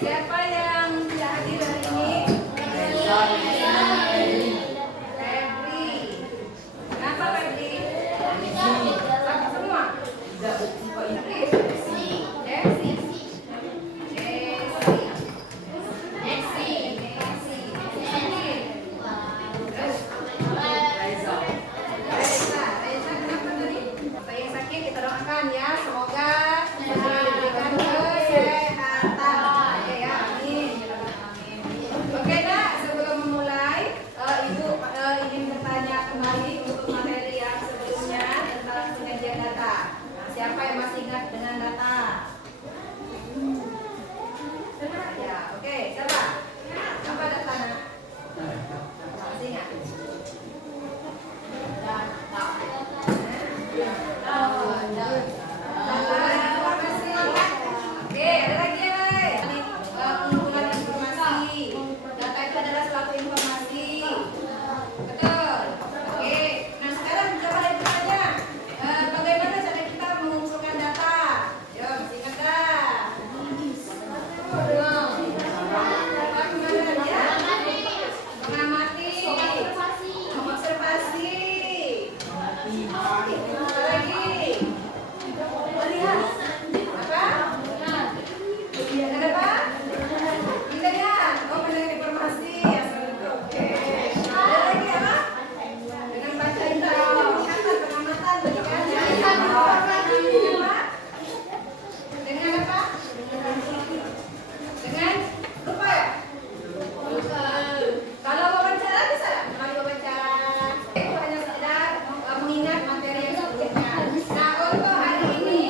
Siapa yang tidak hadir hari ini? Febri. Kenapa Febri? Sama semua? Febri? Desi? Reza, kenapa tadi? Saya sakit, kita doakan ya. Semoga diberikan kesehatan. Oke ya, amin. Oke nak, sebelum memulai, Ibu ingin bertanya kembali untuk materi yang sebelumnya tentang penyajian data. Nah, siapa yang masih ingat dengan data? Ya, oke, siapa? Apa data nak? Masih ingat? Oke, ada lagi ya, pengumpulan informasi. Data itu adalah suatu informasi. Betul. Oke. Nah sekarang coba ditanya, bagaimana cara kita mengumpulkan data? Yo, masih ingat dah? Mengamati, mengobservasi. Apa lagi? Melihat. Apa? Ada apa? Mendengar. Oh, mendengar informasi. Oke. Ada lagi apa? Dengan baca itu pengamatan, dengan apa? Dengan lupa ya? Kalau wawancara bisa nggak? Melalui wawancara itu hanya sekedar mengingat materi yang sebelumnya. Nah untuk hari ini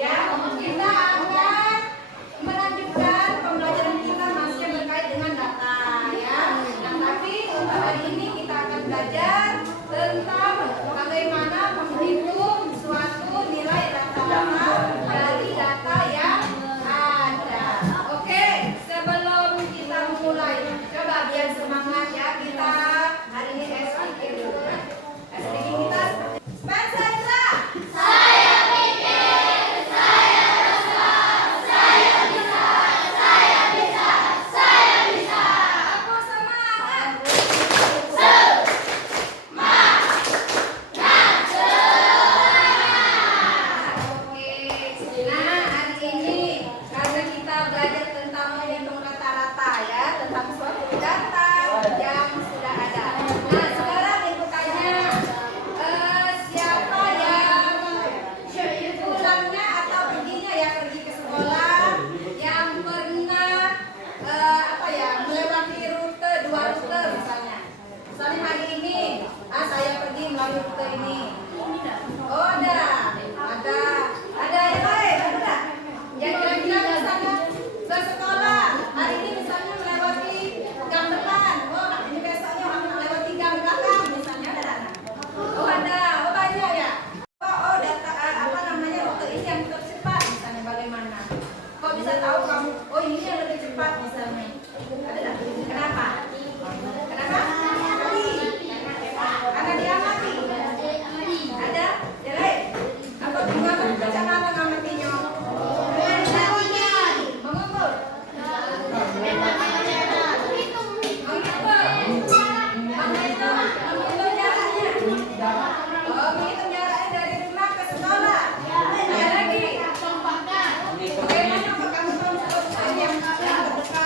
ya kita akan melanjutkan pembelajaran kita masih yang terkait dengan data ya. Nah tapi untuk hari ini kita akan belajar tentang bagaimana menghitung suatu nilai rata-rata dari data yang ada. Oke, sebelum kita mulai, coba biar semangat ya kita hari ini speaking dulu. Speaking kita Spencer Indra. Aku semangat. Oke. Nah, hari ini karena kita belajar tentang menghitung rata-rata ya, tentang suatu data yang sudah ada. Nah, sekarang ibu tanya, siapa yang pulangnya atau perginya ya pergi ke sekolah yang pernah melewati dua rute misalnya. Misalnya hari ini, saya pergi melalui rute ini. Oh ada yang lain, ada. Yang kira-kira misalnya ke sekolah hari ini misalnya melewati gang depan. Oh ini besoknya melewati gang belakang misalnya ada. Oh ada, oh banyak ya. Oh data rute ini yang tercepat misalnya bagaimana? Kok bisa tahu kamu? Oh ini yang lebih cepat misalnya. Ada tak? Kenapa? Kenapa? Karena dia mati. Ada? Dia lain. Apa cara apa ngamatinya? Mengumpul. Menghitung jaraknya. Oh, menghitung jaraknya dari rumah ke sekolah. Ada lagi. Bagaimana kalau kamu tahu yang terdekat?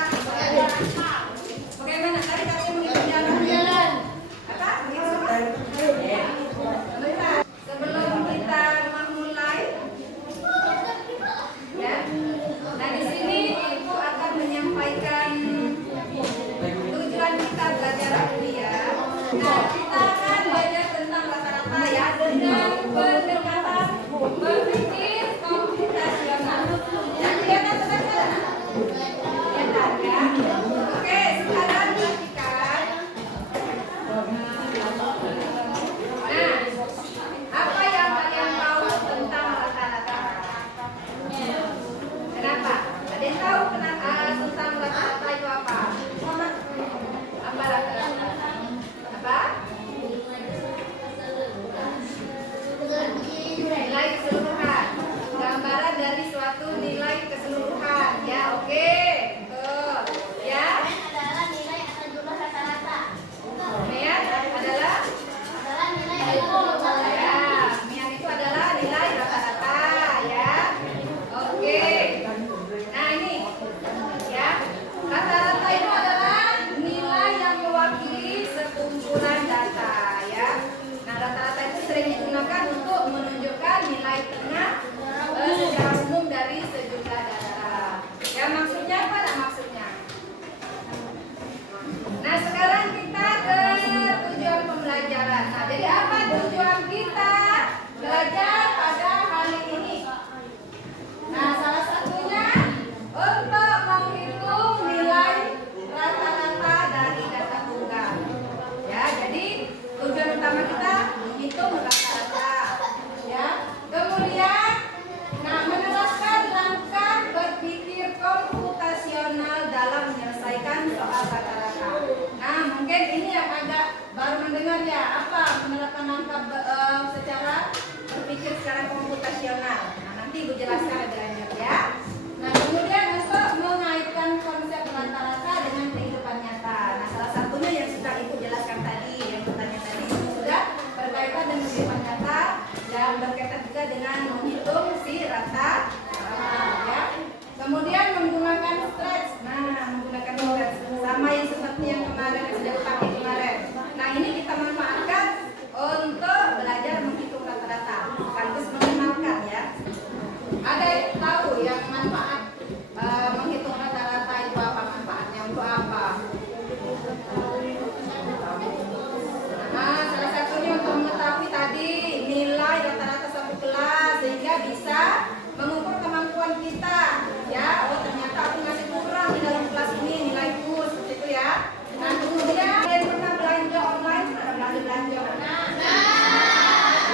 Bagaimana tadi katanya menghitung jaraknya? mengumpulkan soal rata-rata. Nah, mungkin ini yang agak baru mendengar ya, apa menerapkan angka secara berpikir secara komputasional. Nah, nanti Ibu jelaskan lebih lanjut ya. Nah, kemudian untuk mengaitkan konsep rata-rata dengan kehidupan nyata. Nah, salah satunya yang sudah Ibu jelaskan tadi, yang bertanya tadi sudah berkaitan dengan kehidupan nyata dan berkaitan juga dengan menghitung si rata ya. Kemudian menggunakan stretch. Nah, menggunakan stretch sama yang seperti yang kemarin yang sudah dipakai kemarin. Nah, ini kita manfaatkan untuk belajar menghitung rata-rata, sekaligus mengenalkan ya. Ada yang tahu yang manfaat menghitung rata-rata itu apa manfaatnya, untuk apa? Nah, salah satunya untuk mengetahui tadi nilai rata-rata satu kelas sehingga bisa mengukur kemampuan kita ya. Oh, ternyata aku masih kurang di dalam kelas ini nilaiku, seperti itu ya. Nah, kemudian yang pernah belanja online, pernah belanja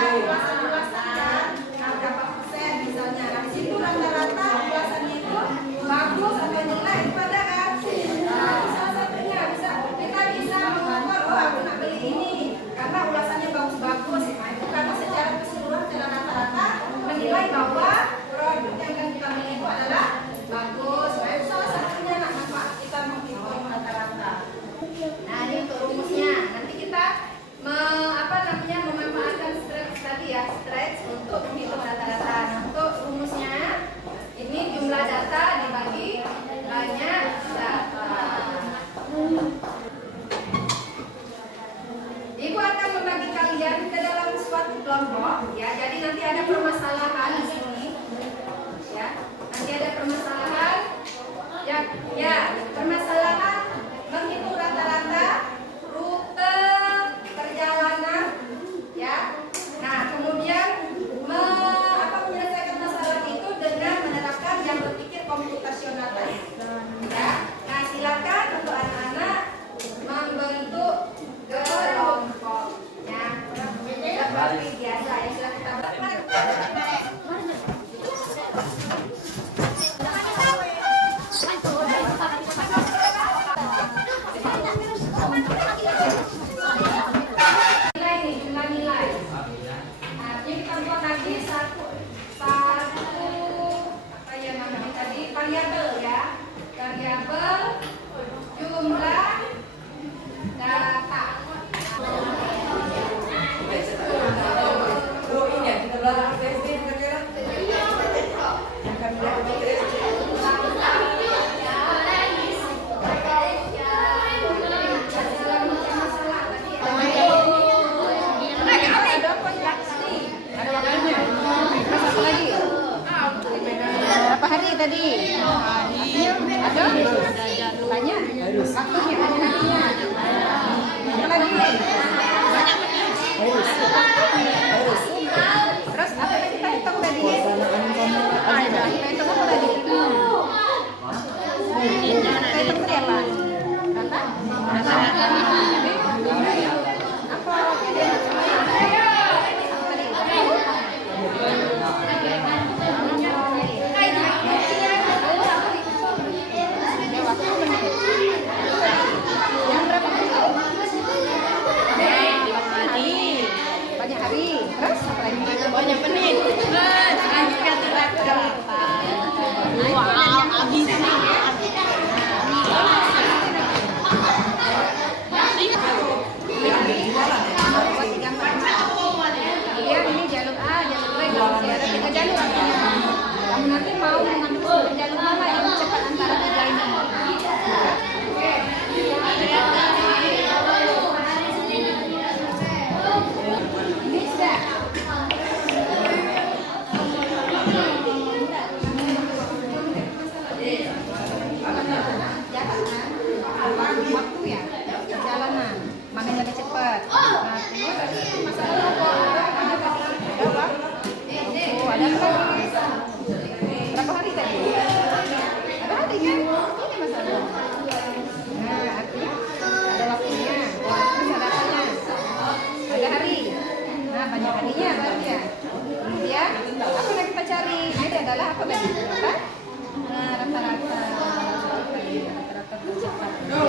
ulasan nah, berapa persen misalnya. Nah, di situ rata-rata ulasannya itu bagus atau jelek itu ada kan? Nah, itu salah satunya kita bisa mengukur, oh aku nak beli ini karena ulasannya bagus-bagus. Nah, itu karena secara keseluruhan secara rata-rata menilai bahwa produk yang akan kita beli itu adalah bagus. Nah, itu salah satunya nak manfaat kita menghitung rata-rata. Nah, ini untuk rumusnya. Nanti kita memanfaatkan stretch tadi ya, stretch untuk menghitung rata-rata. Nah, untuk rumusnya ini jumlah data dibagi banyak data. Ibu akan membagi kalian ke dalam suatu kelompok ya. Jadi nanti ada permasalahan di sini ya. Nanti ada permasalahan ya, permasalahan menghitung rata-rata rute perjalanan ya. Nah, kemudian menyelesaikan masalah itu dengan menerapkan yang berpikir komputasional tadi ya. Nah, silakan untuk anak-anak membentuk kelompok ya. Seperti biasa ya, silakan kita variabel ya, variabel jumlah data. Berapa hari tadi? Ada? Banyak? Waktunya ada harinya. Apa lagi? Banyak menit. Terus apa yang kita hitung tadi? Kita hitung apa tadi? Kita hitung tadi apa? Rata? Apa? Banyak hari. Terus apa lagi? Banyak menit. Wow, habis ini jalur A, jalur B, jalur C. Ada 3 jalur. Kamu nanti mau mengambil jalur mana yang cepat antara 3 ini? Waktu ya, perjalanan mana yang lebih cepat. Nah, terus masalah apa? Oh, ada apa? Berapa hari tadi? Ada hari kan? Ini masalah. Nah, artinya ada waktunya, terus ada apanya? Ada hari. Nah, banyak harinya berarti ya. Kemudian apa yang kita cari? Ini adalah apa tadi? Rata-rata tercepat.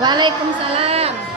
Waalaikumsalam.